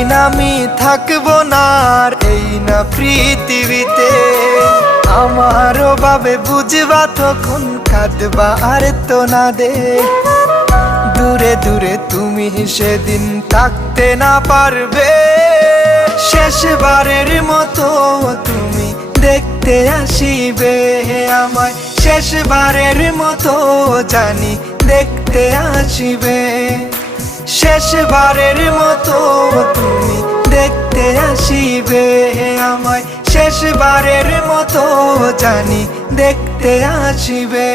একদিন আমি থাকবো না আর এই না পৃথিবীতে। আমারও ভাবে বুঝবা তখন কাঁদবা আর তো না দে। দূরে দূরে তুমি সেদিন থাকতে না পারবে, শেষবারের মতো তুমি দেখতে আসিবে আমায়। শেষবারের মতো জানি দেখতে আসিবে, শেষবারের মতো তুমি দেখতে আসিবে আমায়। শেষবারের মতো জানি দেখতে আসিবে।